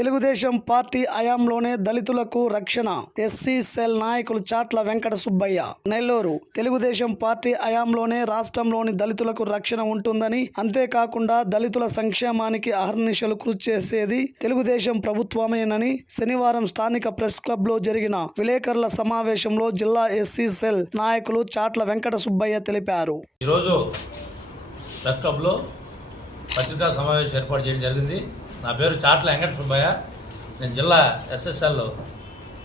Telugu Desam party హయాంలోనే దళితులకు రక్షణ. ఎస్సీ సెల్ నాయకులు చాట్ల వెంకట సుబ్బయ్య. నెల్లూరు తెలుగుదేశం పార్టీ హయాంలోనే రాష్ట్రంలోని దళితులకు రక్షణ ఉంటుందని అంతేకాకుండా దళితుల సంక్షేమానికి అహర్నిశలు కృషి చేసేది తెలుగుదేశం ప్రభుత్వమేనని శనివారం స్థానిక ప్రెస్ క్లబ్లో జరిగిన విలేకరుల సమావేశంలో జిల్లా ఎస్సీ సెల్ నాయకులు చాట్ల వెంకట సుబ్బయ్య తెలిపారు. ఈరోజు ప్రెస్ క్లబ్లో పత్రికా సమావేశం ఏర్పాటు చేయడం జరిగింది. నా పేరు చాట్ల వెంకట సుబ్బయ్య. నేను జిల్లా ఎస్ఎస్ఎల్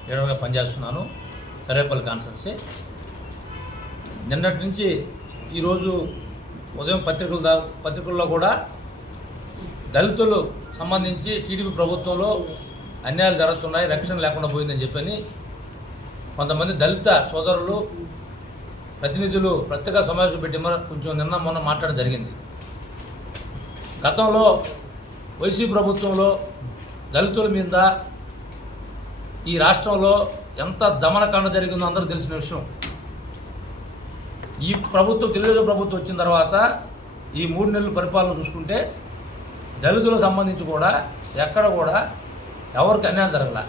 ఏడవగా పనిచేస్తున్నాను. సరేపల్లి కాన్స్టెన్సీ. నిన్నటి నుంచి ఈరోజు ఉదయం పత్రికల దా పత్రికల్లో కూడా దళితులు సంబంధించి టీడీపీ ప్రభుత్వంలో అన్యాయాలు జరుగుతున్నాయి రక్షణ లేకుండా పోయిందని చెప్పని కొంతమంది దళిత సోదరులు ప్రతినిధులు ప్రత్యేక సమావేశం పెట్టి కొంచెం నిన్న మొన్న మాట్లాడడం జరిగింది. గతంలో వైసీపీ ప్రభుత్వంలో దళితుల మీద ఈ రాష్ట్రంలో ఎంత దమనకాండ జరిగిందో అందరూ తెలిసిన విషయం. ఈ ప్రభుత్వం తెలుగుదేశం ప్రభుత్వం వచ్చిన తర్వాత ఈ మూడు నెలల పరిపాలన చూసుకుంటే దళితులకు సంబంధించి కూడా ఎక్కడ కూడా ఎవరికి అన్యాయం జరగల.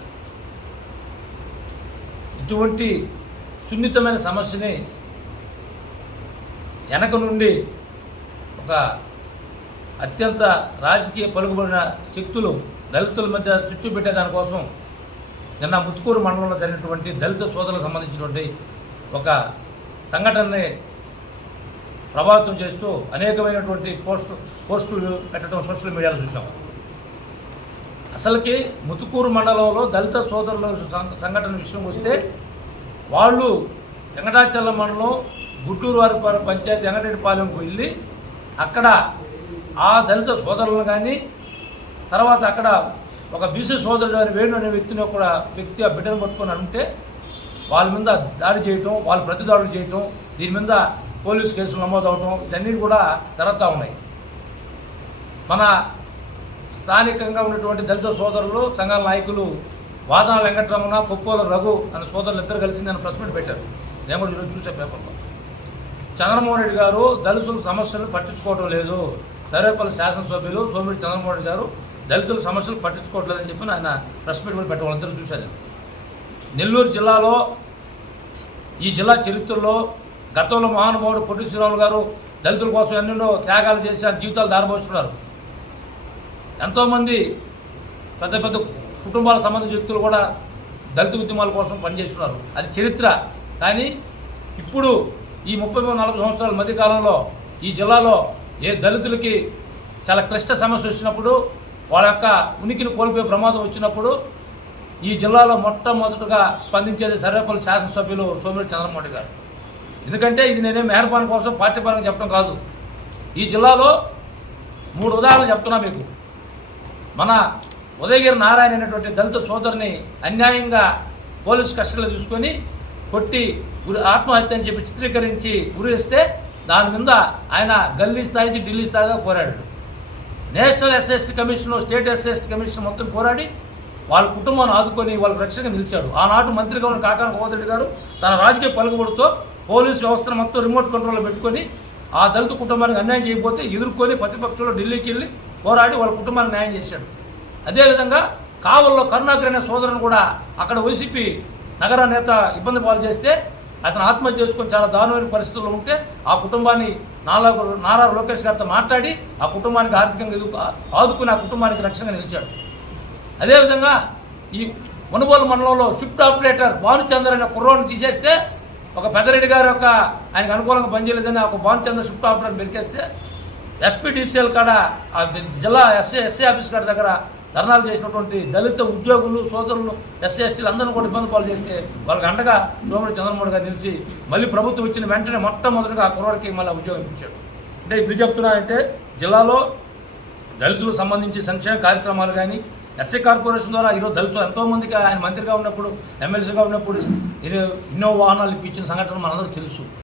ఇటువంటి సున్నితమైన సమస్యని వెనక నుండి ఒక అత్యంత రాజకీయ పలుకుబడిన శక్తులు దళితుల మధ్య చుచ్చు పెట్టే దానికోసం నిన్న ముత్తుకూరు మండలంలో జరిగినటువంటి దళిత సోదరులకు సంబంధించినటువంటి ఒక సంఘటనని ప్రభావితం చేస్తూ అనేకమైనటువంటి పోస్టు పోస్టులు పెట్టడం సోషల్ మీడియాలో చూసాము అసలుకి ముతుకూరు మండలంలో దళిత సోదరుల సంఘటన విషయం వస్తే వాళ్ళు వెంకటాచలం మండలం గుట్టూరు వారి పంచాయతీ వెంకటరెడ్డిపాలెంకు వెళ్ళి అక్కడ ఆ దళిత సోదరులను కానీ తర్వాత అక్కడ ఒక బీసీ సోదరుడు అని వేణు అనే వ్యక్తిని కూడా వ్యక్తి ఆ బిడ్డను పట్టుకొని ఉంటే వాళ్ళ మీద దాడి చేయటం వాళ్ళు ప్రతిదాడులు చేయటం దీని మీద పోలీసు కేసులు నమోదవటం ఇవన్నీ కూడా జరుగుతూ ఉన్నాయి. మన స్థానికంగా ఉన్నటువంటి దళిత సోదరులు సంఘాల నాయకులు వాదన వెంకటరమణ కుప్పోల రఘు అనే సోదరులు ఇద్దరు కలిసి నేను ప్రెస్ మీట్ పెట్టారు నేను కూడా ఈరోజు చూసే పేపర్లో. చంద్రమోహన్ రెడ్డి గారు దళితుల సమస్యలు పట్టించుకోవడం లేదు. సర్వేపల్లి శాసనసభ్యులు సోమిరెడ్డి చంద్రమోహన్ గారు దళితుల సమస్యలు పట్టించుకోవట్లేదని చెప్పి ఆయన ప్రెస్ మీట్ కూడా పెట్టడం చూశారు. నెల్లూరు జిల్లాలో ఈ జిల్లా చరిత్రలో గతంలో మహానుభావుడు పొట్టి శ్రీరాములు గారు దళితుల కోసం ఎన్నెన్నో త్యాగాలు చేసి ఆయన జీవితాలు దారిపోస్తున్నారు ఎంతోమంది పెద్ద పెద్ద కుటుంబాలకు సంబంధించిన వ్యక్తులు కూడా దళిత ఉద్యమాల కోసం పనిచేస్తున్నారు. అది చరిత్ర. కానీ ఇప్పుడు ఈ ముప్పై మూడు నలభై సంవత్సరాల మధ్యకాలంలో ఈ జిల్లాలో ఏ దళితులకి చాలా క్లిష్ట సమస్య వచ్చినప్పుడు వాళ్ళ యొక్క ఉనికిని కోల్పోయే ప్రమాదం వచ్చినప్పుడు ఈ జిల్లాలో మొట్టమొదటగా స్పందించేది సర్వేపల్లి శాసనసభ్యులు సోమిరెడ్డి చంద్రమోహన్ గారు. ఎందుకంటే ఇది నేనే మెహర్బాన్ కోసం పార్టీ పరంగా చెప్పడం కాదు. ఈ జిల్లాలో మూడు ఉదాహరణలు చెప్తున్నా మీకు. మన ఉదయగిరి నారాయణ అనేటువంటి దళిత సోదరుని అన్యాయంగా పోలీసు కస్టడీలో తీసుకొని కొట్టి గురి ఆత్మహత్య అని చెప్పి చిత్రీకరించి గురిస్తే దాని మీద ఆయన గల్లీ స్థాయి నుంచి ఢిల్లీ స్థాయిగా పోరాడాడు. National SST commission state SST commission మొత్తం పోరాడి వాళ్ళ కుటుంబాన్ని ఆదుకొని వాళ్ళ రక్షణగా నిలిచాడు. ఆనాడు మంత్రిగా ఉన్న కాకాన కోదరెడ్డి గారు తన రాజకీయ పలుకుబడితో పోలీసు వ్యవస్థను మొత్తం రిమోట్ కంట్రోల్లో పెట్టుకొని ఆ దళిత కుటుంబానికి అన్యాయం చేయకపోతే ఎదుర్కొని ప్రతిపక్షంలో ఢిల్లీకి వెళ్ళి పోరాడి వాళ్ళ కుటుంబాన్ని న్యాయం చేశాడు. అదేవిధంగా కావల్లో కరుణాకర్ అనే సోదరుని కూడా అక్కడ వైసీపీ నగర నేత ఇబ్బంది పాలు చేస్తే అతను ఆత్మహత్య చేసుకొని చాలా దారుణమైన పరిస్థితుల్లో ఉంటే ఆ కుటుంబాన్ని నాలా నారా లోకేష్ గారితో మాట్లాడి ఆ కుటుంబానికి ఆర్థికంగా ఆదుకుని ఆ కుటుంబానికి రక్షణగా నిలిచాడు. అదేవిధంగా ఈ మునుగోలు మండలంలో షిఫ్ట్ ఆపరేటర్ భానుచంద్ర అనే కుర్రోని తీసేస్తే ఒక పెదరెడ్డి గారు యొక్క ఆయనకు అనుకూలంగా పనిచేయలేదని ఒక భానుచంద్ర షిఫ్ట్ ఆపరేటర్ పెరికేస్తే ఎస్పీడీసీఎల్ కాడ ఆ జిల్లా ఎస్ఏ ఎస్సీ ఆఫీస్ కాడ దగ్గర ధర్నాలు చేసినటువంటి దళిత ఉద్యోగులు సోదరులు ఎస్సీ ఎస్టీలు అందరిని కూడా ఇబ్బంది పాలు చేస్తే వాళ్ళకి అండగా సోమరెడ్డి చంద్రమోహన్ గారు నిలిచి మళ్ళీ ప్రభుత్వం వచ్చిన వెంటనే మొట్టమొదటిగా ఆ కుర్రోడికి మళ్ళీ ఉద్యోగం ఇప్పించాడు. అంటే ఇది చెప్తున్నానంటే జిల్లాలో దళితులకు సంబంధించి సంక్షేమ కార్యక్రమాలు కానీ ఎస్సీ కార్పొరేషన్ ద్వారా ఈరోజు దళితులు ఎంతోమందికి ఆయన మంత్రిగా ఉన్నప్పుడు ఎమ్మెల్సీగా ఉన్నప్పుడు ఎన్నో ఎన్నో వాహనాలు ఇప్పించిన సంఘటన మనందరూ తెలుసు.